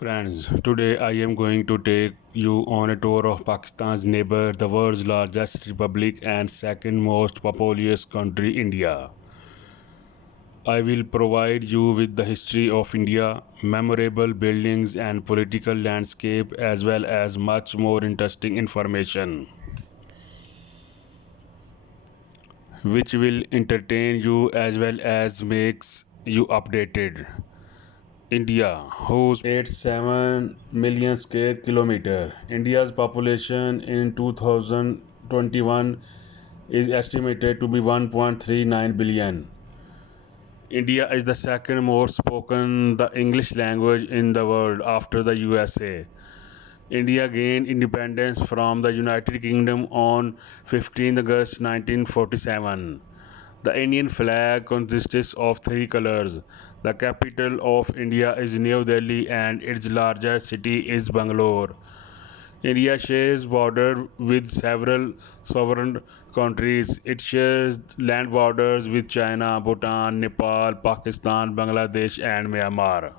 Friends, today I am going to take you on a tour of Pakistan's neighbor, the world's largest republic and second most populous country, India. I will provide you with the history of India, memorable buildings and political landscape as well as much more interesting information which will entertain you as well as makes you updated. India, whose 87 million square kilometer. India's population in 2021 is estimated to be 1.39 billion. India is the second most spoken the English language in the world after the USA. India gained independence from the United Kingdom on 15 August 1947. The Indian flag consists of three colors. The capital of India is New Delhi and its largest city is Bangalore. India shares border with several sovereign countries. It shares land borders with China, Bhutan, Nepal, Pakistan, Bangladesh and Myanmar.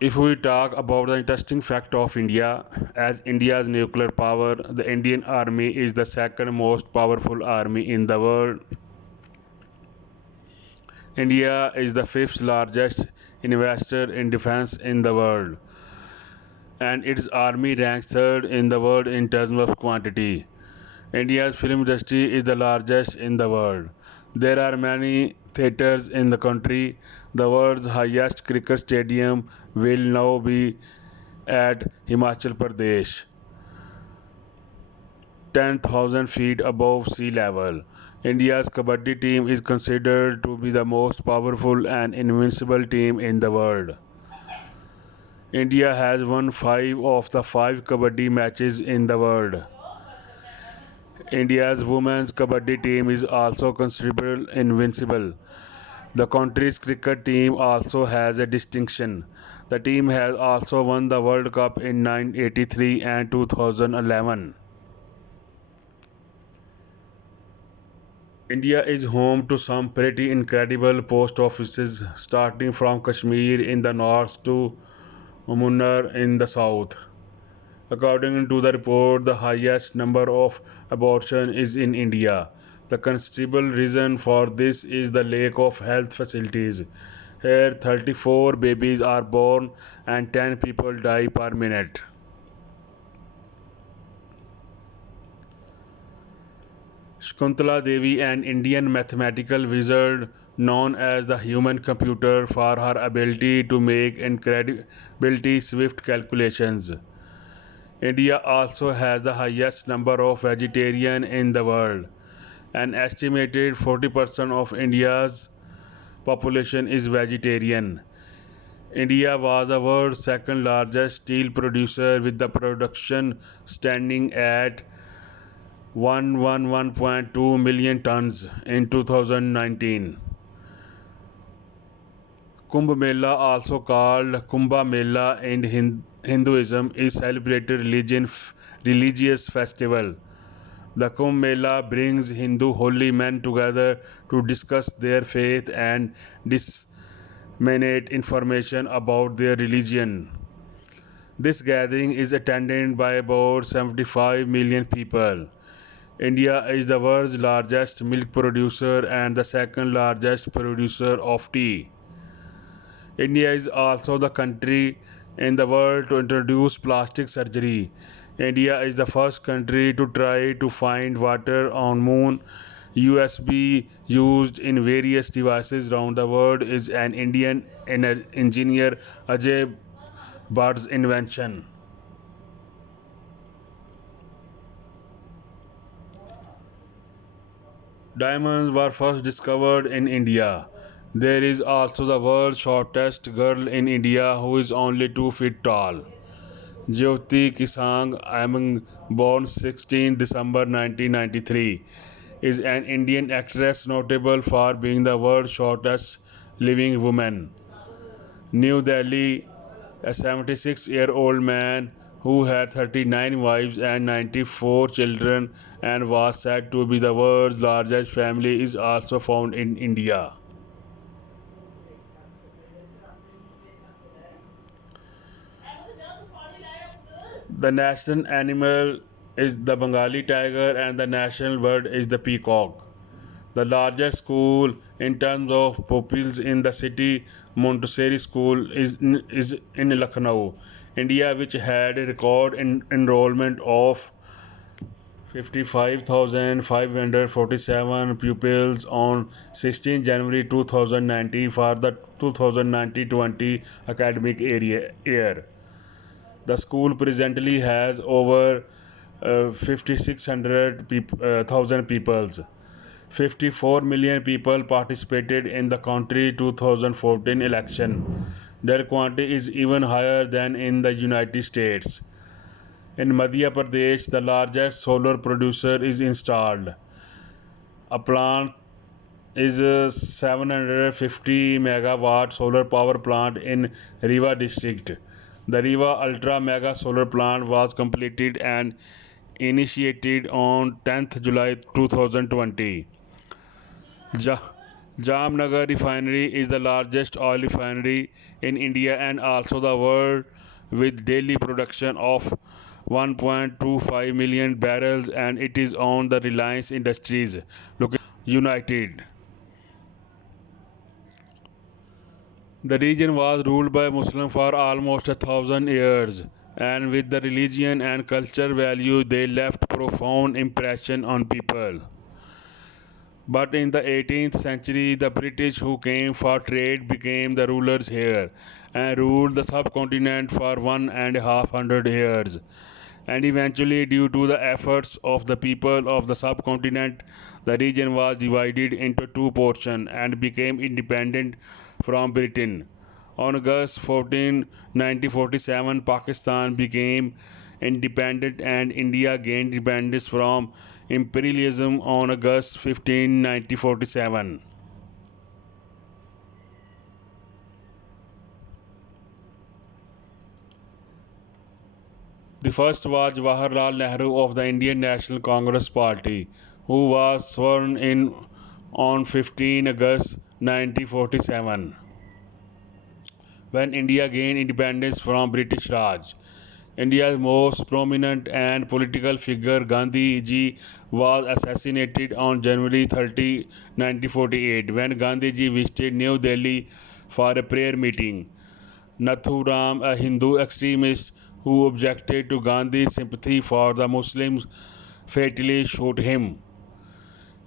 If we talk about the interesting fact of India, as India's nuclear power, the Indian Army is the second most powerful army in the world. India is the fifth largest investor in defense in the world, and its army ranks third in the world in terms of quantity. India's film industry is the largest in the world. There are many theatres in the country. The world's highest cricket stadium will now be at Himachal Pradesh, 10,000 feet above sea level. India's Kabaddi team is considered to be the most powerful and invincible team in the world. India has won 5 of the 5 Kabaddi matches in the world. India's women's Kabaddi team is also considerable invincible. The country's cricket team also has a distinction. The team has also won the World Cup in 1983 and 2011. India is home to some pretty incredible post offices, starting from Kashmir in the north to Munnar in the south. According to the report, the highest number of abortions is in India. The considerable reason for this is the lack of health facilities. Here, 34 babies are born and 10 people die per minute. Shakuntala Devi, an Indian mathematical wizard known as the human computer for her ability to make incredibly swift calculations. India also has the highest number of vegetarians in the world. An estimated 40% of India's population is vegetarian. India was the world's second largest steel producer with the production standing at 111.2 million tons in 2019. Kumbh Mela, also called Kumbha Mela in Hinduism, is celebrated religious festival. The Kumbh Mela brings Hindu holy men together to discuss their faith and disseminate information about their religion. This gathering is attended by about 75 million people. India is the world's largest milk producer and the second largest producer of tea. India is also the country in the world to introduce plastic surgery. India is the first country to try to find water on moon. USB used in various devices around the world is an Indian engineer Ajay Bhatt's invention. Diamonds were first discovered in India. There is also the world's shortest girl in India who is only 2 feet tall. Jyoti Kisang Amang, born 16 December 1993, is an Indian actress notable for being the world's shortest living woman. New Delhi, a 76-year-old man who had 39 wives and 94 children and was said to be the world's largest family is also found in India. The national animal is the Bengali tiger and the national bird is the peacock. The largest school in terms of pupils in the city, Montessori School, is in Lucknow, India, which had a record enrollment of 55,547 pupils on 16 January 2019 for the 2019-20 academic year. The school presently has over 5,600,000 pupils. 54 million people participated in the country 2014 election. Their quantity is even higher than in the United States. In Madhya Pradesh, the largest solar producer is installed. A plant is a 750 megawatt solar power plant in Rewa district. The Rewa Ultra Mega Solar Plant was completed and initiated on 10th July 2020. Ja- Jamnagar refinery is the largest oil refinery in India and also the world with daily production of 1.25 million barrels, and it is on the Reliance Industries United. The region was ruled by Muslims for almost 1,000 years, and with the religion and culture values, they left profound impression on people. But in the 18th century, the British who came for trade became the rulers here and ruled the subcontinent for 1.5 years. And eventually, due to the efforts of the people of the subcontinent, the region was divided into two portions and became independent from Britain. On August 14, 1947, Pakistan became independent and India gained independence from imperialism on August 15, 1947. The first was Jawaharlal Nehru of the Indian National Congress Party, who was sworn in on 15 August 1947 when India gained independence from British Raj. India's most prominent and political figure, Gandhi ji, was assassinated on January 30, 1948, when Gandhi ji visited New Delhi for a prayer meeting. Nathuram, a Hindu extremist who objected to Gandhi's sympathy for the Muslims, fatally shot him.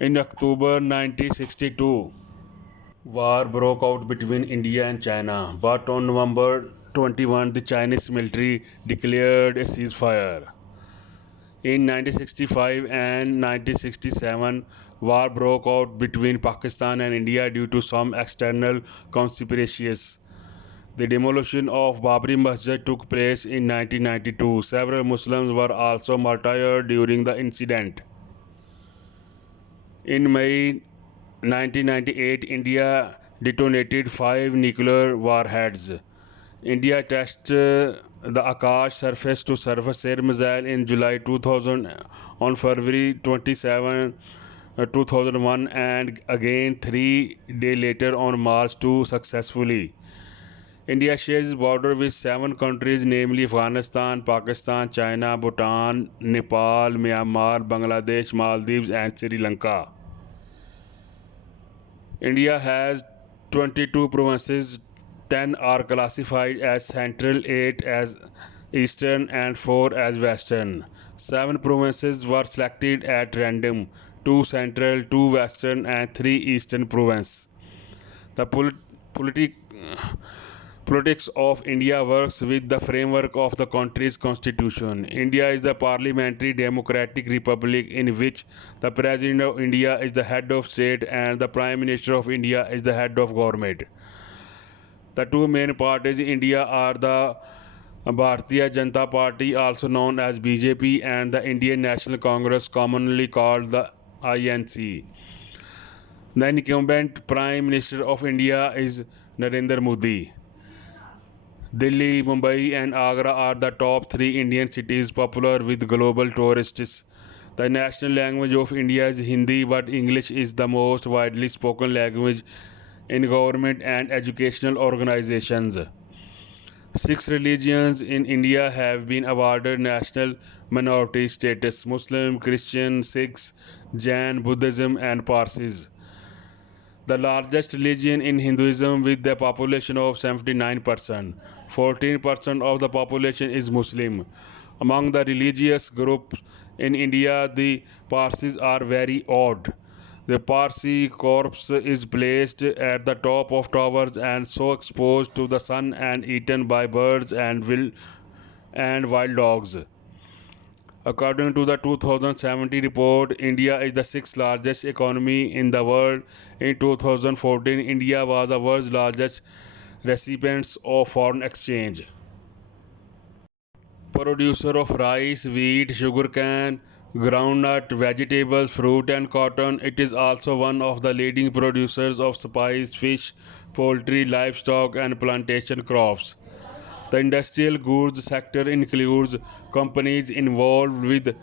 In October 1962, war broke out between India and China, but on November 21, the Chinese military declared a ceasefire. In 1965 and 1967, war broke out between Pakistan and India due to some external conspiracies. The demolition of Babri Masjid took place in 1992. Several Muslims were also martyred during the incident. In May 1998, India detonated 5 nuclear warheads. India tested the Akash surface-to-surface air missile in July 2000, on February 27, 2001, and again 3 days later on March 2 successfully. India shares its border with 7 countries, namely Afghanistan, Pakistan, China, Bhutan, Nepal, Myanmar, Bangladesh, Maldives, and Sri Lanka. India has 22 provinces, 10 are classified as central, 8 as eastern, and 4 as western. 7 provinces were selected at random, 2 central, 2 western, and 3 eastern provinces. The politics of India works with the framework of the country's constitution. India is a parliamentary democratic republic in which the President of India is the head of state and the Prime Minister of India is the head of government. The two main parties in India are the Bharatiya Janata Party, also known as BJP, and the Indian National Congress, commonly called the INC. The incumbent Prime Minister of India is Narendra Modi. Delhi, Mumbai, and Agra are the top 3 Indian cities popular with global tourists. The national language of India is Hindi, but English is the most widely spoken language in government and educational organizations. Six religions in India have been awarded national minority status: Muslim, Christian, Sikhs, Jain, Buddhism, and Parsis. The largest religion in Hinduism with a population of 79%. 14% of the population is Muslim. Among the religious groups in India, the Parsis are very odd. The Parsi corpse is placed at the top of towers and so exposed to the sun and eaten by birds and wild dogs. According to the 2017 report, India is the sixth largest economy in the world. In 2014, India was the world's largest recipient of foreign exchange. Producer of rice, wheat, sugarcane, groundnut, vegetables, fruit, and cotton. It is also one of the leading producers of spice, fish, poultry, livestock, and plantation crops. The industrial goods sector includes companies involved with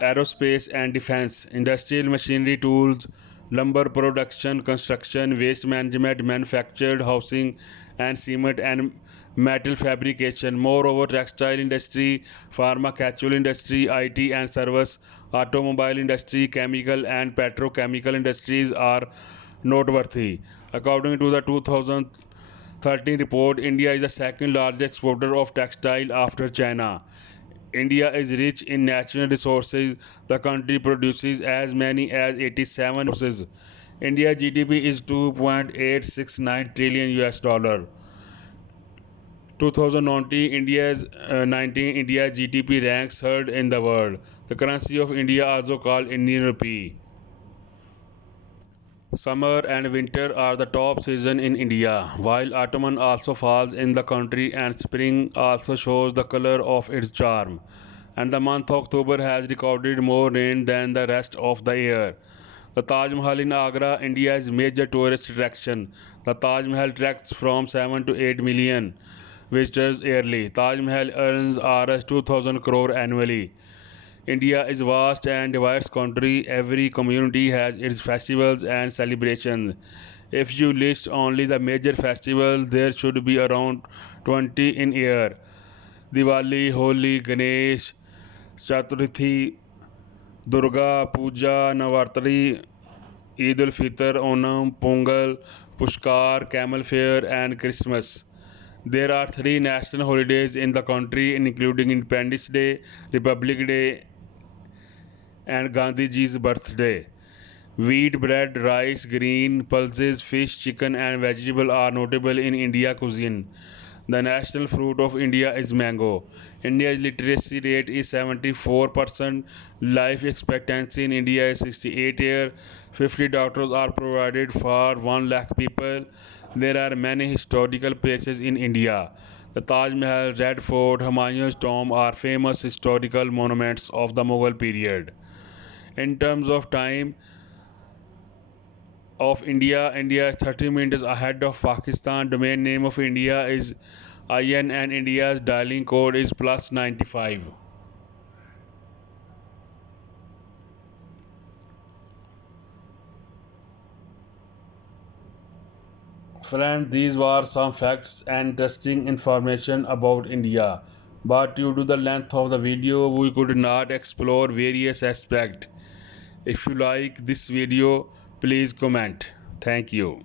aerospace and defense, industrial machinery tools, lumber production, construction, waste management, manufactured housing, and cement and metal fabrication. Moreover, textile industry, pharmaceutical industry, IT and service, automobile industry, chemical and petrochemical industries are noteworthy. According to the 2013 report, India is the second largest exporter of textile after China. India is rich in natural resources. The country produces as many as 87 resources. India GDP is 2.869 trillion US dollar. 2019 India GDP ranks third in the world. The currency of India, also called Indian rupee. Summer and winter are the top season in India, while autumn also falls in the country and spring also shows the color of its charm. And the month October has recorded more rain than the rest of the year. The Taj Mahal in Agra, India's major tourist attraction. The Taj Mahal attracts from 7 to 8 million visitors yearly. Taj Mahal earns Rs 2000 crore annually. India is a vast and diverse country. Every community has its festivals and celebrations. If you list only the major festivals, there should be around 20 in year. Diwali, Holi, Ganesh, Chaturthi, Durga Puja, Navaratri, Eid ul Fitr, Onam, Pongal, Pushkar, Camel Fair, and Christmas. There are three national holidays in the country, including Independence Day, Republic Day, and Gandhiji's birthday. Wheat bread, rice, green pulses, fish, chicken, and vegetable are notable in India cuisine. The national fruit of India is mango. India's literacy rate is 74%. Life expectancy in India is 68 years. 50 doctors are provided for 1 lakh people. There are many historical places in India. The Taj Mahal, Red Fort, Humayun's tomb are famous historical monuments of the Mughal period. In terms of time of India, India is 30 minutes ahead of Pakistan. Domain name of India is IN and India's dialing code is +95. Friend, these were some facts and interesting information about India. But due to the length of the video, we could not explore various aspects. If you like this video, please comment. Thank you.